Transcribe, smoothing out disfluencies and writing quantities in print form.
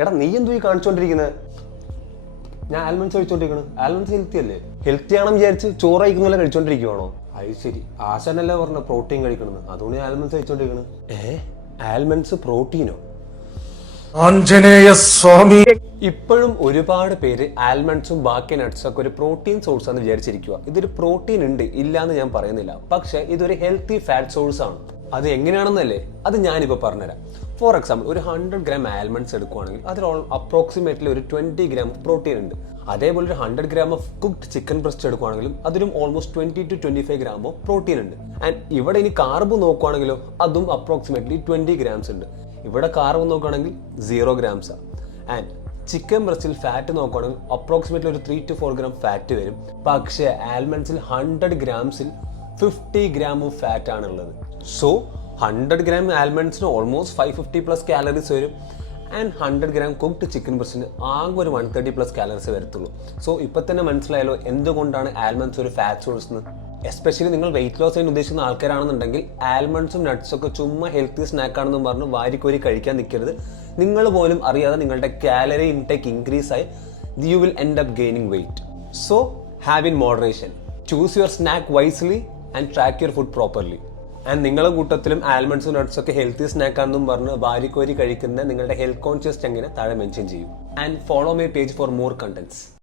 എടാ നീ എന്തോ ഈ കാണിച്ചോണ്ടിരിക്കുന്നത്? ഞാൻ ആൽമണ്ട്സ് കഴിച്ചോണ്ടിരിക്കണം. ആൽമണ്ട്സ് ഹെൽത്തി അല്ലേ? ഹെൽത്തി ആണെന്ന് വിചാരിച്ച് ചോറ് കഴിക്കുന്നപോലെ കഴിച്ചോണ്ടിരിക്കുവാണോ? അത് ശരി, ആശാനല്ലേ പറഞ്ഞ പ്രോട്ടീൻ കഴിക്കണമെന്ന്, അതുകൊണ്ട് ആൽമണ്ട്സ് കഴിച്ചോണ്ടിരിക്കണം. ആൽമണ്ട്സ് പ്രോട്ടീനോ? ആഞ്ജനേയ സ്വാമി. ഇപ്പോഴും ഒരുപാട് പേര് ആൽമണ്ട്സും ബാക്കി നട്ട്സും ഒക്കെ ഒരു പ്രോട്ടീൻ സോഴ്സ് ആണെന്ന് വിചാരിച്ചിരിക്കുക. ഇതൊരു പ്രോട്ടീൻ ഉണ്ട്, ഇല്ലാന്ന് ഞാൻ പറയുന്നില്ല, പക്ഷെ ഇതൊരു ഹെൽത്തി ഫാറ്റ് സോഴ്സ് ആണ്. അത് എങ്ങനെയാണെന്നല്ലേ, അത് ഞാനിപ്പോൾ പറഞ്ഞുതരാം. ഫോർ എക്സാമ്പിൾ, ഒരു 100 ഗ്രാം ആൽമണ്ട്സ് എടുക്കുവാണെങ്കിൽ അതിൽ അപ്രോക്സിമേറ്റ്ലി ഒരു 20 ഗ്രാം പ്രോട്ടീൻ ഉണ്ട്. അതേപോലെ ഒരു 100 gram of cooked chicken breast എടുക്കുവാണെങ്കിലും അതിലും almost 20 to 25 gram of protein ഉണ്ട്. ആൻഡ് ഇവിടെ ഇനി കാർബ് നോക്കുവാണെങ്കിലോ അതും അപ്രോക്സിമേറ്റ്ലി 20 ഗ്രാംസ് ഉണ്ട്. ഇവിടെ കാർബ് നോക്കുകയാണെങ്കിൽ 0 ഗ്രാംസ് ആണ്. ആൻഡ് ചിക്കൻ ബ്രസ്റ്റിൽ ഫാറ്റ് നോക്കുകയാണെങ്കിൽ അപ്രോക്സിമേറ്റ്ലി ഒരു 3 to 4 ഗ്രാം ഫാറ്റ് വരും. പക്ഷേ ആൽമണ്ട്സിൽ 100 ഗ്രാംസിൽ 50 ഗ്രാം ഓഫ് ഫാറ്റ് ആണ് ഉള്ളത്. സോ 100 ഗ്രാം ആൽമണ്ട്സിന് ഓൾമോസ്റ്റ് 550+ കാലറീസ് വരും. ആൻഡ് 100 ഗ്രാം കുക്ക്ഡ് ചിക്കൻ ബ്രസ്റ്റിന് ആകെ ഒരു 130+ കാലറീസ് വരത്തുള്ളൂ. സോ ഇപ്പം തന്നെ മനസ്സിലായല്ലോ എന്തുകൊണ്ടാണ് ആൽമണ്ട്സ് ഒരു ഫാറ്റ് സോഴ്സ് എന്ന്. എസ്പെഷ്യലി നിങ്ങൾ വെയിറ്റ് ലോസ് ചെയ്യാൻ ഉദ്ദേശിക്കുന്ന ആൾക്കാരാണെന്നുണ്ടെങ്കിൽ ആൽമണ്ട്സും നട്ട്സും ഒക്കെ ചുമ്മാ ഹെൽത്തി സ്നാക്കാണെന്നും പറഞ്ഞ് വാരിക്കോരി കഴിക്കാൻ നിൽക്കരുത്. നിങ്ങൾ പോലും അറിയാതെ നിങ്ങളുടെ കാലറി ഇൻടേക്ക് ഇൻക്രീസ് ആയി you will end up gaining weight. So have in moderation, choose your snack wisely and track your food properly. And നിങ്ങളുടെ കൂട്ടത്തിലും ആൽമണ്ട്സും നട്ട്സും ഒക്കെ ഹെൽത്തി സ്നാക്കാണെന്നും പറഞ്ഞ് വാരിക്കോരി കഴിക്കുന്ന നിങ്ങളുടെ ഹെൽത്ത് കോൺഷ്യസ് ചങ്ങിനെ താഴെ മെൻഷൻ ചെയ്യും. And follow my page for more contents.